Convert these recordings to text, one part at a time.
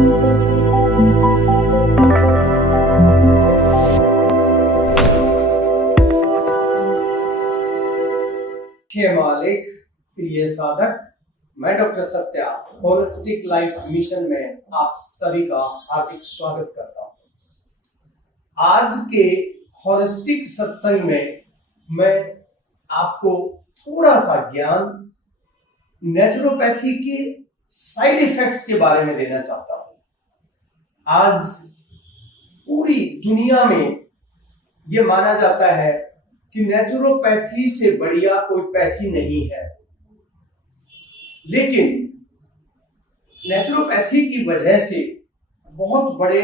हे मालिक, प्रिय साधक, मैं doctor Satya holistic life mission में आप सभी का हार्दिक स्वागत करता हूं। आज के होलिस्टिक सत्संग में मैं आपको थोड़ा सा ज्ञान नेचुरोपैथी के साइड इफेक्ट्स के बारे में देना चाहता हूं। आज पूरी दुनिया में ये माना जाता है कि नेचुरोपैथी से बढ़िया कोई पैथी नहीं है, लेकिन नेचुरोपैथी की वजह से बहुत बड़े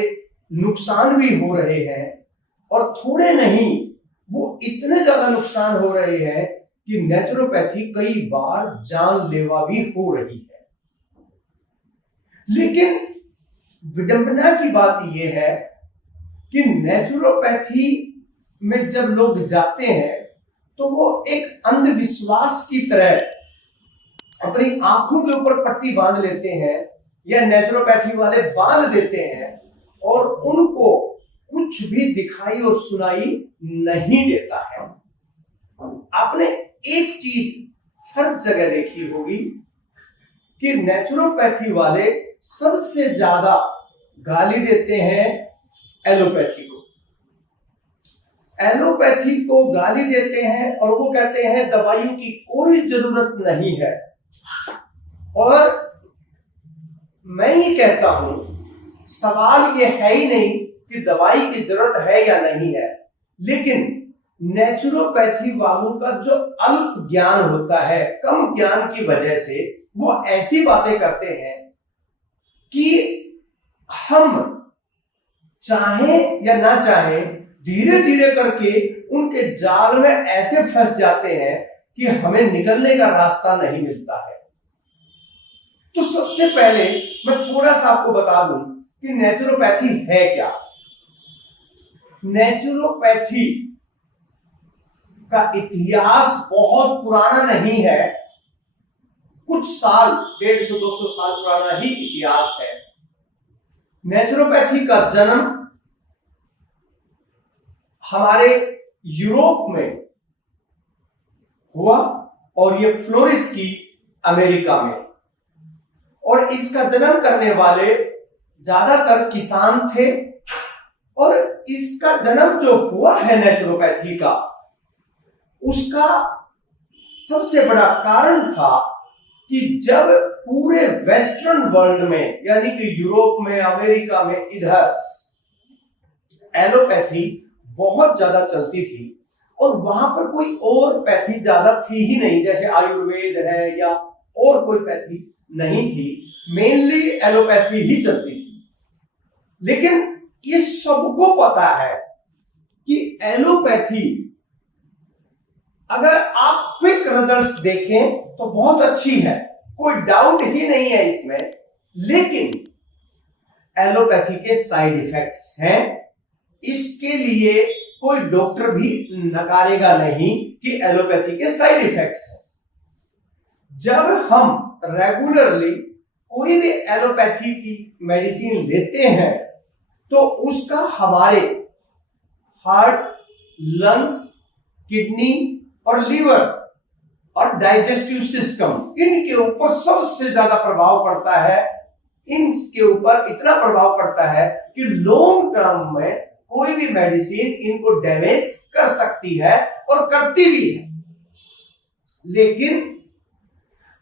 नुकसान भी हो रहे हैं, और थोड़े नहीं, वो इतने ज्यादा नुकसान हो रहे हैं कि नेचुरोपैथी कई बार जानलेवा भी हो रही है। लेकिन विडंबना की बात यह है कि नेचुरोपैथी में जब लोग जाते हैं तो वो एक अंधविश्वास की तरह अपनी आंखों के ऊपर पट्टी बांध लेते हैं, या नेचुरोपैथी वाले बांध देते हैं, और उनको कुछ भी दिखाई और सुनाई नहीं देता है। आपने एक चीज हर जगह देखी होगी कि नेचुरोपैथी वाले सबसे ज्यादा गाली देते हैं एलोपैथी को। एलोपैथी को गाली देते हैं और वो कहते हैं दवाइयों की कोई जरूरत नहीं है। और मैं ये कहता हूं, सवाल ये है ही नहीं कि दवाई की जरूरत है या नहीं है, लेकिन नेचुरोपैथी वालों का जो अल्प ज्ञान होता है, कम ज्ञान की वजह से वो ऐसी बातें करते हैं कि हम चाहें या ना चाहें धीरे धीरे करके उनके जाल में ऐसे फंस जाते हैं कि हमें निकलने का रास्ता नहीं मिलता है। तो सबसे पहले मैं थोड़ा सा आपको बता दूं कि नेचुरोपैथी है क्या। नेचुरोपैथी का इतिहास बहुत पुराना नहीं है, कुछ साल, 150-200 साल पुराना ही इतिहास है। नेचुरोपैथी का जन्म हमारे यूरोप में हुआ और ये फ्लोरिस की अमेरिका में, और इसका जन्म करने वाले ज्यादातर किसान थे। और इसका जन्म जो हुआ है नेचुरोपैथी का, उसका सबसे बड़ा कारण था कि जब पूरे वेस्टर्न वर्ल्ड में, यानी कि यूरोप में, अमेरिका में, इधर एलोपैथी बहुत ज्यादा चलती थी, और वहां पर कोई और पैथी ज्यादा थी ही नहीं, जैसे आयुर्वेद है या और कोई पैथी नहीं थी, मेनली एलोपैथी ही चलती थी। लेकिन ये सबको पता है कि एलोपैथी, अगर आप क्विक रिजल्ट्स देखें तो बहुत अच्छी है, कोई डाउट ही नहीं है इसमें, लेकिन एलोपैथी के साइड इफेक्ट्स हैं। इसके लिए कोई डॉक्टर भी नकारेगा नहीं कि एलोपैथी के साइड इफेक्ट्स हैं। जब हम रेगुलरली कोई भी एलोपैथी की मेडिसिन लेते हैं तो उसका हमारे हार्ट, लंग्स, किडनी और लीवर और डाइजेस्टिव सिस्टम, इनके ऊपर सबसे ज्यादा प्रभाव पड़ता है। इनके ऊपर इतना प्रभाव पड़ता है कि लॉन्ग टर्म में कोई भी मेडिसिन इनको डैमेज कर सकती है और करती भी है। लेकिन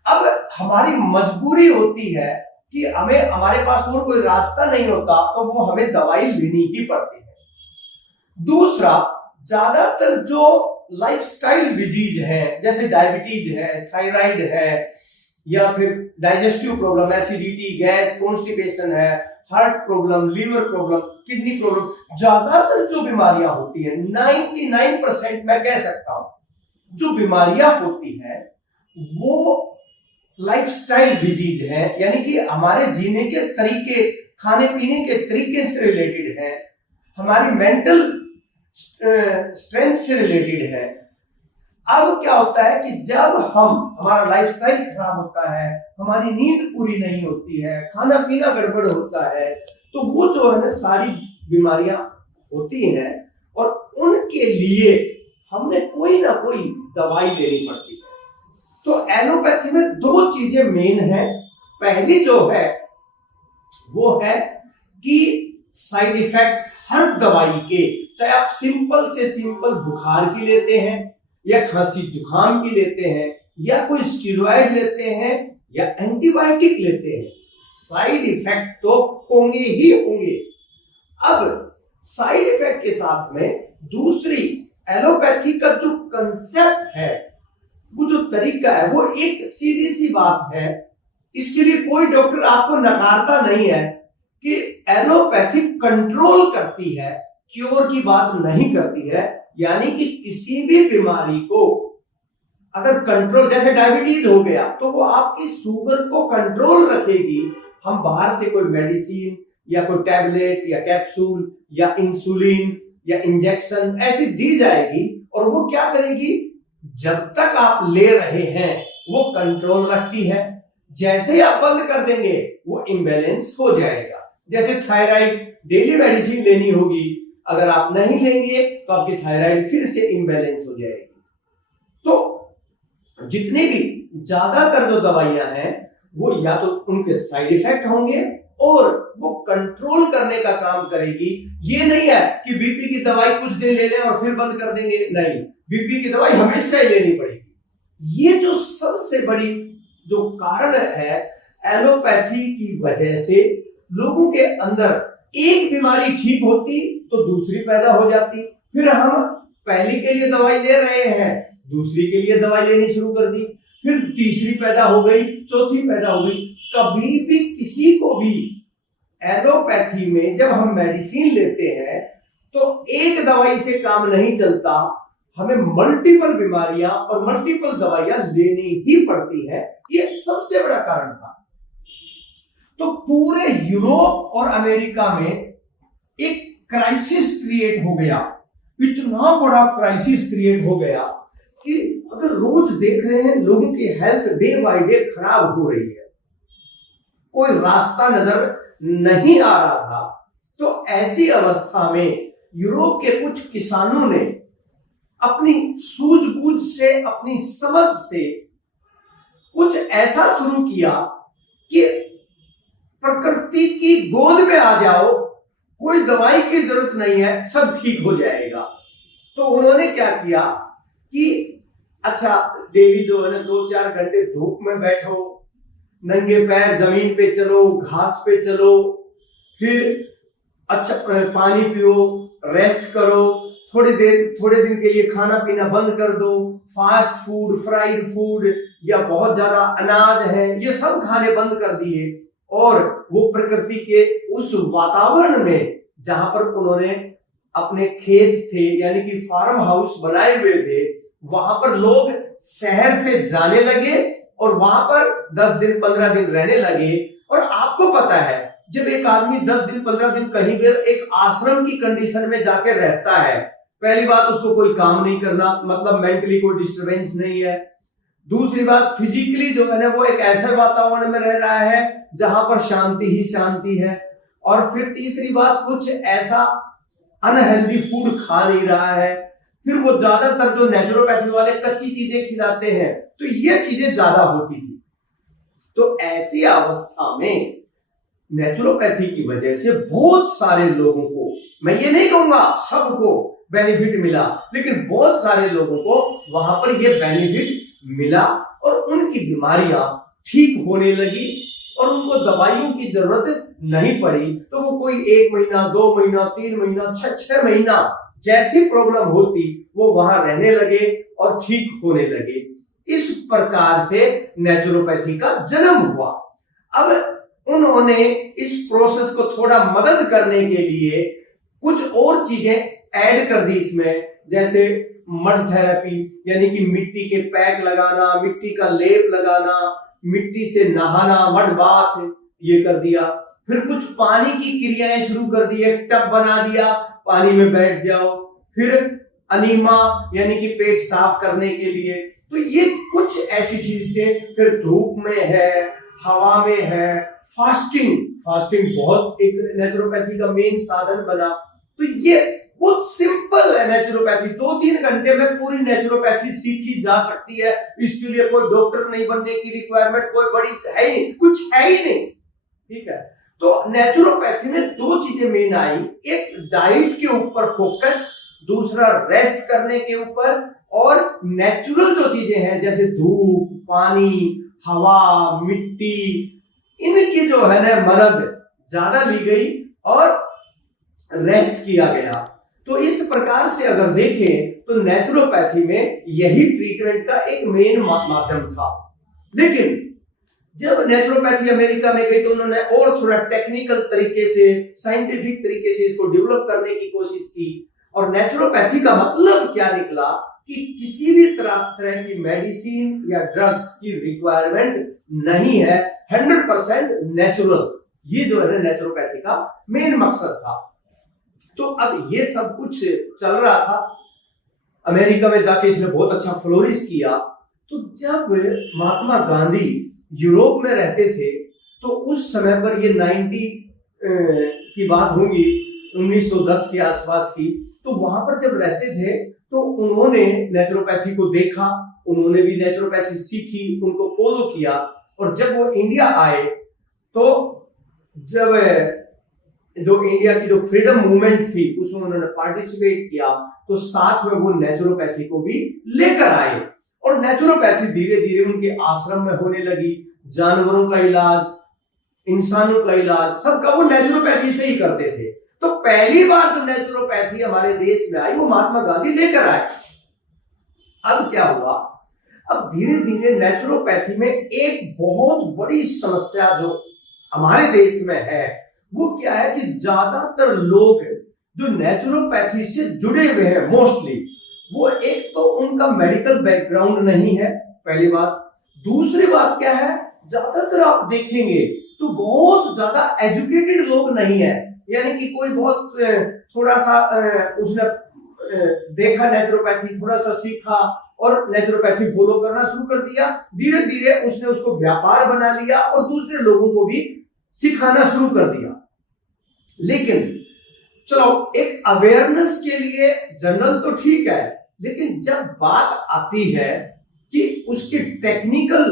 अब हमारी मजबूरी होती है कि हमें, हमारे पास और कोई रास्ता नहीं होता, तो वो हमें दवाई लेनी ही पड़ती है। दूसरा, ज्यादातर जो लाइफस्टाइल डिजीज है, जैसे डायबिटीज है, थायराइड है, या फिर digestive problem, acidity, gas, constipation है, heart problem, liver problem, kidney problem, ज्यादातर जो बीमारियां होती है, 99% मैं कह सकता हूं जो बीमारियां होती हैं वो लाइफस्टाइल डिजीज है, यानी कि हमारे जीने के तरीके, खाने पीने के तरीके से रिलेटेड है, हमारी मेंटल स्ट्रेंथ से रिलेटेड है। अब क्या होता है कि जब हमारा लाइफस्टाइल खराब होता है, हमारी नींद पूरी नहीं होती है, खाना पीना गड़बड़ होता है, तो वो जो है ना सारी बीमारियां होती हैं और उनके लिए हमें कोई ना कोई दवाई लेनी पड़ती है। तो एलोपैथी में दो चीजें मेन है। पहली जो है वो है कि साइड इफेक्ट्स हर दवाई के, चाहे आप सिंपल से सिंपल बुखार की लेते हैं या खांसी जुकाम की लेते हैं या कोई स्टीरॉयड लेते हैं या एंटीबायोटिक लेते हैं, साइड इफेक्ट तो होंगे ही होंगे। अब साइड इफेक्ट के साथ में दूसरी एलोपैथी का जो कंसेप्ट है, वो जो तरीका है, वो एक सीधी सी बात है। इसके लिए कोई डॉक्टर आपको नकारता नहीं है कि एलोपैथी कंट्रोल करती है, क्योर की बात नहीं करती है। यानी कि किसी भी बीमारी को अगर कंट्रोल, जैसे डायबिटीज हो गया तो वो आपकी शुगर को कंट्रोल रखेगी। हम बाहर से कोई मेडिसिन या कोई टैबलेट या कैप्सूल या इंसुलिन या इंजेक्शन ऐसी दी जाएगी और वो क्या करेगी, जब तक आप ले रहे हैं वो कंट्रोल रखती है। जैसे ही आप बंद कर देंगे वो इम्बैलेंस हो जाएगा। जैसे थायराइड डेली मेडिसिन लेनी होगी, अगर आप नहीं लेंगे तो आपकी थायराइड फिर से इम्बैलेंस हो जाएगी। तो जितने भी ज्यादातर जो दवाइयां हैं वो या तो उनके साइड इफेक्ट होंगे और वो कंट्रोल करने का काम करेगी। ये नहीं है कि बीपी की दवाई कुछ दिन ले लें और फिर बंद कर देंगे, नहीं, बीपी की दवाई हमेशा ही लेनी पड़ेगी। ये जो सबसे बड़ी जो कारण है एलोपैथी की वजह से, लोगों के अंदर एक बीमारी ठीक होती तो दूसरी पैदा हो जाती, फिर हम पहली के लिए दवाई ले रहे हैं, दूसरी के लिए दवाई लेनी शुरू कर दी, फिर तीसरी पैदा हो गई, चौथी पैदा हो गई। कभी भी किसी को भी एलोपैथी में जब हम मेडिसिन लेते हैं तो एक दवाई से काम नहीं चलता, हमें मल्टीपल बीमारियां और मल्टीपल दवाइयां लेनी ही पड़ती है। ये सबसे बड़ा कारण था। तो पूरे यूरोप और अमेरिका में एक क्राइसिस क्रिएट हो गया, इतना बड़ा क्राइसिस क्रिएट हो गया कि अगर रोज देख रहे हैं लोगों की हेल्थ डे बाय डे खराब हो रही है, कोई रास्ता नजर नहीं आ रहा था। तो ऐसी अवस्था में यूरोप के कुछ किसानों ने अपनी सूझबूझ से, अपनी समझ से कुछ ऐसा शुरू किया कि प्रकृति की गोद में आ जाओ, कोई दवाई की जरूरत नहीं है, सब ठीक हो जाएगा। तो उन्होंने क्या किया कि अच्छा डेली जो है ना 2-4 घंटे धूप में बैठो, नंगे पैर जमीन पे चलो, घास पे चलो, फिर अच्छा पानी पियो, रेस्ट करो, थोड़े दिन के लिए खाना पीना बंद कर दो, फास्ट फूड, फ्राइड फूड या बहुत ज्यादा अनाज है ये सब खाने बंद कर दिए और वो प्रकृति के उस वातावरण में जहां पर उन्होंने अपने खेत थे यानी कि फार्म हाउस बनाए हुए थे, वहां पर लोग शहर से जाने लगे और वहां पर 10 दिन 15 दिन रहने लगे। और आपको पता है जब एक आदमी 10 दिन 15 दिन कहीं पर एक आश्रम की कंडीशन में जाके रहता है, पहली बात उसको कोई काम नहीं करना, मतलब मेंटली कोई डिस्टरबेंस नहीं है। दूसरी बात फिजिकली जो है ना वो एक ऐसे वातावरण में रह रहा है जहां पर शांति ही शांति है। और फिर तीसरी बात कुछ ऐसा अनहेल्दी फूड खा नहीं रहा है। फिर वो ज्यादातर जो नेचुरोपैथी वाले कच्ची चीजें खिलाते हैं तो ये चीजें ज्यादा होती थी। तो ऐसी अवस्था में नेचुरोपैथी की वजह से बहुत सारे लोगों को, मैं ये नहीं कहूंगा सबको बेनिफिट मिला, लेकिन बहुत सारे लोगों को वहां पर ये बेनिफिट मिला और उनकी बीमारियां ठीक होने लगी और उनको दवाइयों की जरूरत नहीं पड़ी। तो वो कोई 1 महीना 2 महीना 3 महीना 6 महीना जैसी प्रॉब्लम होती वो वहां रहने लगे और ठीक होने लगे। इस प्रकार से नेचुरोपैथी का जन्म हुआ। अब उन्होंने इस प्रोसेस को थोड़ा मदद करने के लिए कुछ और चीजें ऐड कर दी इसमें, जैसे मड थेरेपी यानी कि मिट्टी के पैक लगाना, मिट्टी का लेप लगाना, मिट्टी से नहाना, मड बाथ ये कर दिया। फिर कुछ पानी की क्रियाएं शुरू कर दी, एक टब बना दिया, पानी में बैठ जाओ। फिर अनीमा यानी कि पेट साफ करने के लिए। तो ये कुछ ऐसी चीज थे। फिर धूप में है, हवा में है, फास्टिंग, फास्टिंग बहुत एक नेचुरोपैथी का मेन साधन बना। तो ये बहुत सिंपल है नेचुरोपैथी, 2-3 घंटे में पूरी नेचुरोपैथी सीखी जा सकती है। इसके लिए कोई डॉक्टर नहीं बनने की रिक्वायरमेंट कोई बड़ी है ही नहीं, कुछ है ही नहीं, ठीक है। तो नेचुरोपैथी में 2 चीजें मेन आई, एक डाइट के ऊपर फोकस, दूसरा रेस्ट करने के ऊपर, और नेचुरल जो चीजें हैं जैसे धूप, पानी, हवा, मिट्टी, इनकी जो है ना मदद ज्यादा ली गई और रेस्ट किया गया। तो इस प्रकार से अगर देखें तो नेचुरोपैथी में यही ट्रीटमेंट का एक मेन माध्यम था। लेकिन जब नेचुरोपैथी अमेरिका में गई तो उन्होंने और थोड़ा टेक्निकल तरीके से, साइंटिफिक तरीके से इसको डेवलप करने की कोशिश की। और नेचुरोपैथी का मतलब क्या निकला कि किसी भी तरह की मेडिसिन या ड्रग्स की रिक्वायरमेंट नहीं है, 100% नेचुरल। ये जो है नेचुरोपैथी का मेन मकसद था। तो अब ये सब कुछ चल रहा था, अमेरिका में जाके इसने बहुत अच्छा फ्लोरिश किया। तो जब महात्मा गांधी यूरोप में रहते थे तो उस समय पर ये 90 की बात होगी, 1910 के आसपास की। तो वहां पर जब रहते थे तो उन्होंने नेचुरोपैथी को देखा, उन्होंने भी नेचुरोपैथी सीखी, उनको फॉलो किया। और जब वो इंडिया आए तो जब जो इंडिया की जो फ्रीडम मूवमेंट थी उसमें उन्होंने पार्टिसिपेट किया, तो साथ में वो नेचुरोपैथी को भी लेकर आए। और नेचुरोपैथी धीरे धीरे उनके आश्रम में होने लगी। जानवरों का इलाज, इंसानों का इलाज, सबका वो नेचुरोपैथी से ही करते थे। तो पहली बार जो नेचुरोपैथी हमारे देश में आई वो महात्मा गांधी लेकर आए। अब क्या हुआ, अब धीरे धीरे नेचुरोपैथी में एक बहुत बड़ी समस्या जो हमारे देश में है वो क्या है कि ज्यादातर लोग जो नेचुरोपैथी से जुड़े हुए हैं मोस्टली, वो एक तो उनका मेडिकल बैकग्राउंड नहीं है, पहली बात। दूसरी बात क्या है, ज्यादातर आप देखेंगे तो बहुत ज्यादा एजुकेटेड लोग नहीं है। यानी कि कोई बहुत थोड़ा सा उसने देखा नेचुरोपैथी, थोड़ा सा सीखा और नेचुरोपैथी फॉलो करना शुरू कर दिया। धीरे धीरे उसने उसको व्यापार बना लिया और दूसरे लोगों को भी सिखाना शुरू कर दिया। लेकिन चलो एक अवेयरनेस के लिए जनरल तो ठीक है, लेकिन जब बात आती है कि उसके टेक्निकल,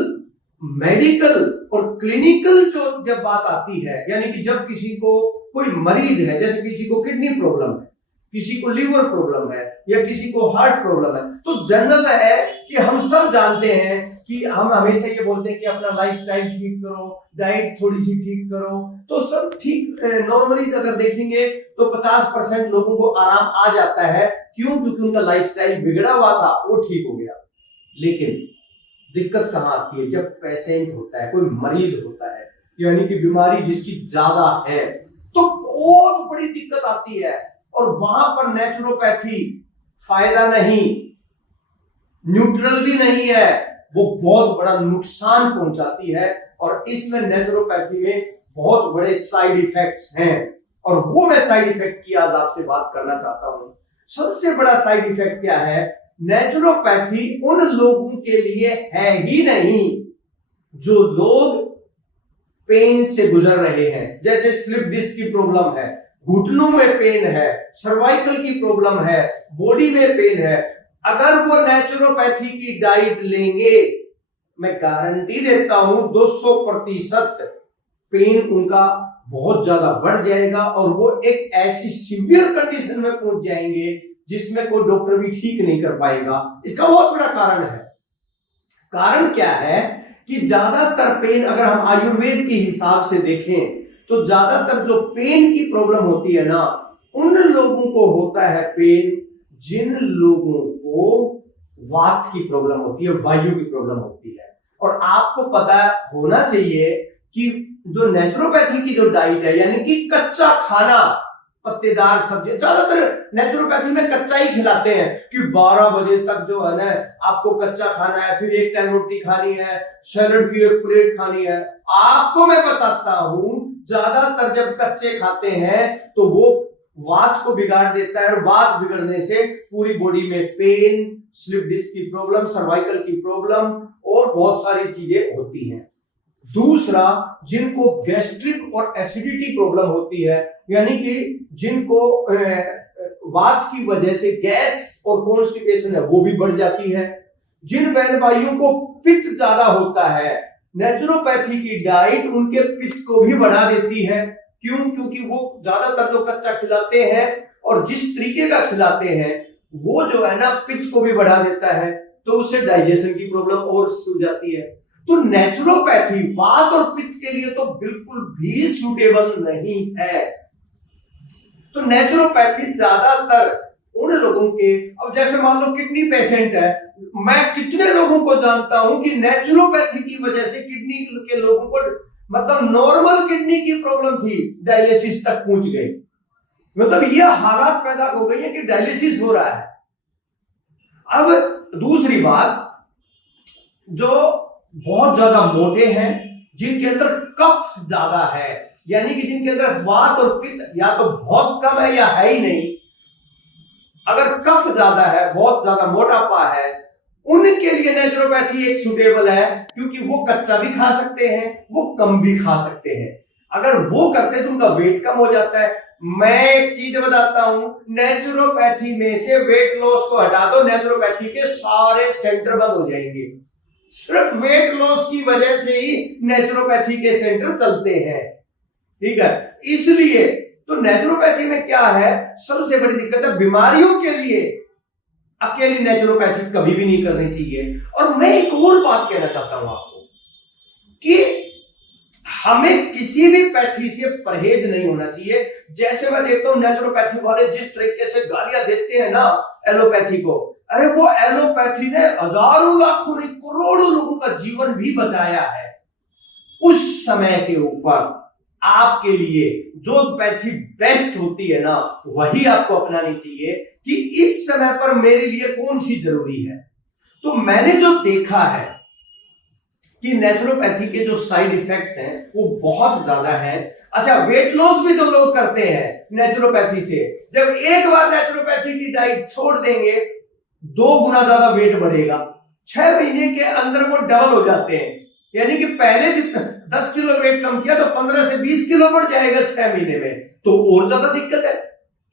मेडिकल और क्लिनिकल जो जब बात आती है, यानी कि जब किसी को कोई मरीज है, जैसे किसी को किडनी प्रॉब्लम है, किसी को लीवर प्रॉब्लम है या किसी को हार्ट प्रॉब्लम है, तो जनरल है कि हम सब जानते हैं कि हम हमेशा ये बोलते हैं कि अपना लाइफस्टाइल ठीक करो, डाइट थोड़ी सी ठीक करो, तो सब ठीक। नॉर्मली अगर देखेंगे तो 50% लोगों को आराम आ जाता है। क्यों? क्योंकि उनका लाइफस्टाइल बिगड़ा हुआ था, वो ठीक हो गया। लेकिन दिक्कत कहां आती है, जब पेशेंट होता है, कोई मरीज होता है, यानी कि बीमारी जिसकी ज्यादा है, तो बहुत बड़ी दिक्कत आती है। और वहां पर नेचुरोपैथी फायदा नहीं, न्यूट्रल भी नहीं है, वो बहुत बड़ा नुकसान पहुंचाती है। और इसमें नेचुरोपैथी में बहुत बड़े साइड इफेक्ट्स हैं, और वो मैं साइड इफेक्ट की आज आपसे बात करना चाहता हूं। सबसे बड़ा साइड इफेक्ट क्या है, नेचुरोपैथी उन लोगों के लिए है ही नहीं जो लोग पेन से गुजर रहे हैं। जैसे स्लिप डिस्क की प्रॉब्लम है, घुटनों में पेन है, सर्वाइकल की प्रॉब्लम है, बॉडी में पेन है। अगर वो नेचुरोपैथी की डाइट लेंगे, मैं गारंटी देता हूं 200% पेन उनका बहुत ज्यादा बढ़ जाएगा और वो एक ऐसी सीवियर कंडीशन में पहुंच जाएंगे जिसमें कोई डॉक्टर भी ठीक नहीं कर पाएगा। इसका बहुत बड़ा कारण है। कारण क्या है कि ज्यादातर पेन, अगर हम आयुर्वेद के हिसाब से देखें तो ज्यादातर जो पेन की प्रॉब्लम होती है ना, उन लोगों को होता है पेन जिन लोगों को वात की प्रॉब्लम होती है, वायु की प्रॉब्लम होती है। और आपको पता होना चाहिए कि जो नेचुरोपैथी की जो डाइट है, यानी कि कच्चा खाना, पत्तेदार सब्जी, ज्यादातर नेचुरोपैथी में कच्चा ही खिलाते हैं कि 12 बजे तक जो है ना आपको कच्चा खाना है, फिर एक टाइम रोटी खानी है, सैलड की एक प्लेट खानी है। आपको मैं बताता हूं, ज्यादातर जब कच्चे खाते हैं तो वो वात को बिगाड़ देता है, और वात बिगड़ने से पूरी बॉडी में पेन, स्लिप डिस्क की प्रॉब्लम, सर्वाइकल की प्रॉब्लम और बहुत सारी चीजें होती हैं। दूसरा, जिनको गैस्ट्रिक और एसिडिटी प्रॉब्लम होती है, यानी कि जिनको वात की वजह से गैस और कॉन्स्टिपेशन है वो भी बढ़ जाती है। जिन बहन भाइयों को पित्त ज्यादा होता है, नेचुरोपैथी की डाइट उनके पित्त को भी बढ़ा देती है। क्यों? क्योंकि वो ज्यादातर जो कच्चा खिलाते हैं और जिस तरीके का खिलाते हैं वो जो है ना पित्त को भी बढ़ा देता है, तो उससे डाइजेशन की प्रॉब्लम और हो जाती है। तो नेचुरोपैथी वात और पित्त के लिए तो बिल्कुल भी सूटेबल नहीं है। तो नेचुरोपैथी ज्यादातर उन लोगों के, अब जैसे मान लो किडनी पेशेंट है, मैं कितने लोगों को जानता हूं कि नेचुरोपैथी की वजह से किडनी के लोगों को, मतलब नॉर्मल किडनी की प्रॉब्लम थी, डायलिसिस तक पहुंच गई। मतलब ये हालात पैदा हो गई है कि डायलिसिस हो रहा है। अब दूसरी बात, जो बहुत ज्यादा मोटे हैं, जिनके अंदर कफ ज्यादा है, यानी कि जिनके अंदर वात और पित्त या तो बहुत कम है या है ही नहीं, अगर कफ ज्यादा है, बहुत ज्यादा मोटापा है, उनके लिए नेचुरोपैथी एक सुटेबल है, क्योंकि वो कच्चा भी खा सकते हैं, वो कम भी खा सकते हैं। अगर वो करते हैं तो उनका वेट कम हो जाता है। मैं एक चीज बताता हूं, नेचुरोपैथी में से वेट लॉस को हटा दो, नेचुरोपैथी के सारे सेंटर बंद हो जाएंगे। सिर्फ वेट लॉस की वजह से ही नेचुरोपैथी के सेंटर चलते हैं, ठीक है। इसलिए तो नेचुरोपैथी में क्या है, सबसे बड़ी दिक्कत है, बीमारियों के लिए अकेली नेचुरोपैथी कभी भी नहीं करनी चाहिए। और मैं एक और बात कहना चाहता हूं आपको कि हमें किसी भी पैथी से परहेज नहीं होना चाहिए। जैसे मैं देखता हूं नेचुरोपैथी वाले जिस तरीके से गालियां देते हैं ना एलोपैथी को, अरे वो एलोपैथी ने हजारों लाखों नहीं करोड़ों लोगों का जीवन भी बचाया है। उस समय के ऊपर आपके लिए जो पैथी बेस्ट होती है ना, वही आपको अपनानी चाहिए कि इस समय पर मेरे लिए कौन सी जरूरी है। तो मैंने जो देखा है कि नेचुरोपैथी के जो साइड इफेक्ट्स हैं वो बहुत ज्यादा हैं। अच्छा, वेट लॉस भी तो लोग करते हैं नेचुरोपैथी से। जब एक बार नेचुरोपैथी की डाइट छोड़ देंगे, 2 गुना ज्यादा वेट बढ़ेगा। 6 महीने के अंदर वो डबल हो जाते हैं, यानी कि पहले जितना 10 किलो वेट कम किया तो 15 से 20 किलो बढ़ जाएगा 6 महीने में। तो और ज्यादा दिक्कत है।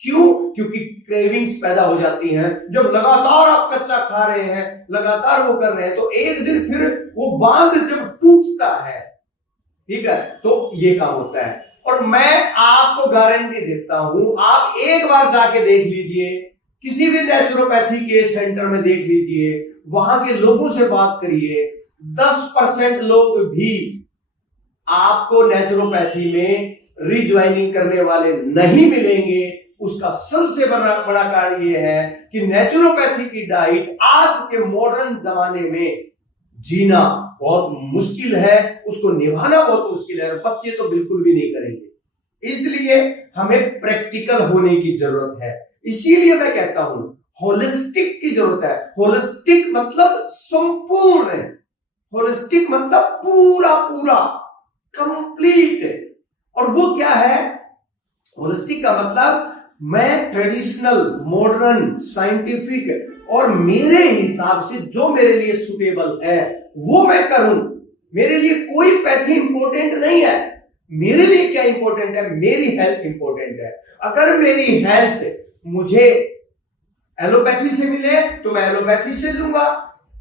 क्यों? क्योंकि क्रेविंग्स पैदा हो जाती हैं। जब लगातार आप कच्चा खा रहे हैं, लगातार वो कर रहे हैं, तो एक दिन फिर वो बांध जब टूटता है, ठीक है, तो ये काम होता है। और मैं आपको गारंटी देता हूं, आप एक बार जाके देख लीजिए, किसी भी नेचुरोपैथी के सेंटर में देख लीजिए, वहां के लोगों से बात करिए, 10% लोग भी आपको नेचुरोपैथी में रिज्वाइनिंग करने वाले नहीं मिलेंगे। उसका सबसे बड़ा कारण यह है कि नेचुरोपैथी की डाइट आज के मॉडर्न जमाने में जीना बहुत मुश्किल है, उसको निभाना बहुत मुश्किल है, और बच्चे तो बिल्कुल भी नहीं करेंगे। इसलिए हमें प्रैक्टिकल होने की जरूरत है। इसीलिए मैं कहता हूं होलिस्टिक की जरूरत है। होलिस्टिक मतलब संपूर्ण, होलिस्टिक मतलब पूरा पूरा, कंप्लीट। और वो क्या है? होलिस्टिक का मतलब मैं ट्रेडिशनल, मॉडर्न, साइंटिफिक और मेरे हिसाब से जो मेरे लिए सुटेबल है वो मैं करूं। मेरे लिए कोई पैथी इंपॉर्टेंट नहीं है। मेरे लिए क्या इंपॉर्टेंट है? मेरी हेल्थ इंपॉर्टेंट है। अगर मेरी हेल्थ मुझे एलोपैथी से मिले तो मैं एलोपैथी से लूंगा,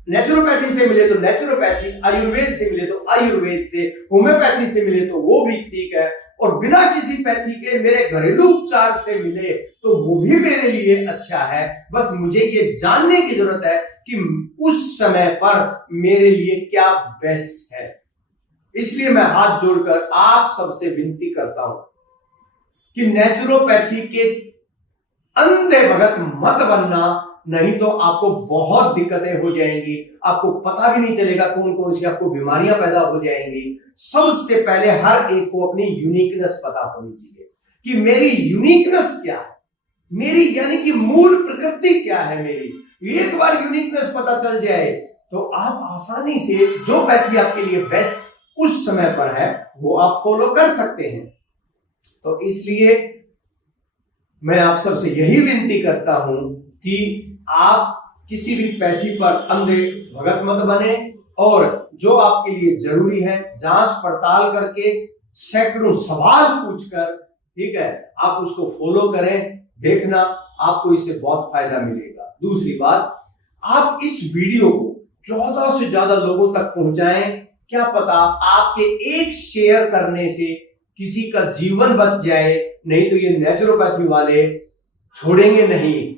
नेचुरोपैथी से मिले तो नेचुरोपैथी, आयुर्वेद से मिले तो आयुर्वेद से, होम्योपैथी से मिले तो वो भी ठीक है, और बिना किसी पैथी के मेरे घरेलू उपचार से मिले तो वो भी मेरे लिए अच्छा है। बस मुझे ये जानने की जरूरत है कि उस समय पर मेरे लिए क्या बेस्ट है। इसलिए मैं हाथ जोड़कर आप सबसे विनती करता हूं कि नेचुरोपैथी के अंधे भगत मत बनना, नहीं तो आपको बहुत दिक्कतें हो जाएंगी। आपको पता भी नहीं चलेगा कौन कौन सी आपको बीमारियां पैदा हो जाएंगी। सबसे पहले हर एक को अपनी यूनिकनेस पता होनी चाहिए कि मेरी यूनिकनेस क्या है, मेरी यानी कि मूल प्रकृति क्या है मेरी। एक बार यूनिकनेस पता चल जाए तो आप आसानी से जो पैथी आपके लिए बेस्ट उस समय पर है वो आप फॉलो कर सकते हैं। तो इसलिए मैं आप सबसे यही विनती करता हूं कि आप किसी भी पैथी पर अंधे भगत मत बने और जो आपके लिए जरूरी है जांच पड़ताल करके सैकड़ों सवाल पूछकर, ठीक है, आप उसको फॉलो करें। देखना आपको इससे बहुत फायदा मिलेगा। दूसरी बात, आप इस वीडियो को 14 से ज्यादा लोगों तक पहुंचाएं। क्या पता आपके एक शेयर करने से किसी का जीवन बच जाए। नहीं तो ये नेचुरोपैथी वाले छोड़ेंगे नहीं,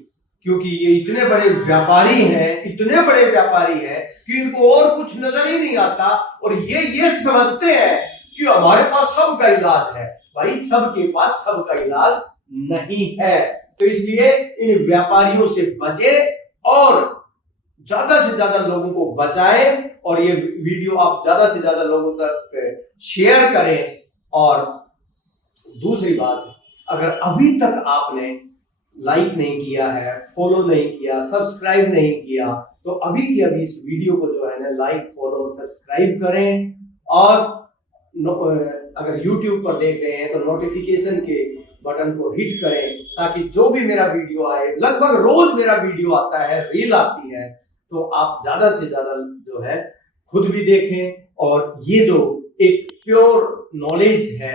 क्योंकि ये इतने बड़े व्यापारी हैं, इतने बड़े व्यापारी हैं कि इनको और कुछ नजर ही नहीं आता और ये समझते हैं कि हमारे पास सबका इलाज है। भाई सबके पास सबका इलाज नहीं है। तो इसलिए इन व्यापारियों से बचे और ज्यादा से ज्यादा लोगों को बचाएं और ये वीडियो आप ज्यादा से ज्यादा लोगों तक शेयर करें। और दूसरी बात, अगर अभी तक आपने लाइक नहीं किया है, फॉलो नहीं किया, सब्सक्राइब नहीं किया, तो अभी के अभी इस वीडियो को जो है ना लाइक, फॉलो और सब्सक्राइब करें। और अगर YouTube पर देख रहे हैं तो नोटिफिकेशन के बटन को हिट करें ताकि जो भी मेरा वीडियो आए, लगभग रोज मेरा वीडियो आता है, रील आती है, तो आप ज्यादा से ज्यादा जो है खुद भी देखें और ये जो एक प्योर नॉलेज है,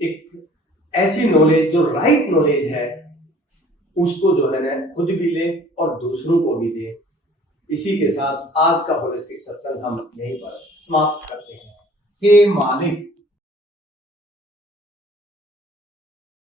एक ऐसी नॉलेज जो राइट नॉलेज है, उसको जो है ना खुद भी ले और दूसरों को भी दे। इसी के साथ आज का होलिस्टिक सत्संग हम यहीं पर समाप्त करते हैं। हे मालिक।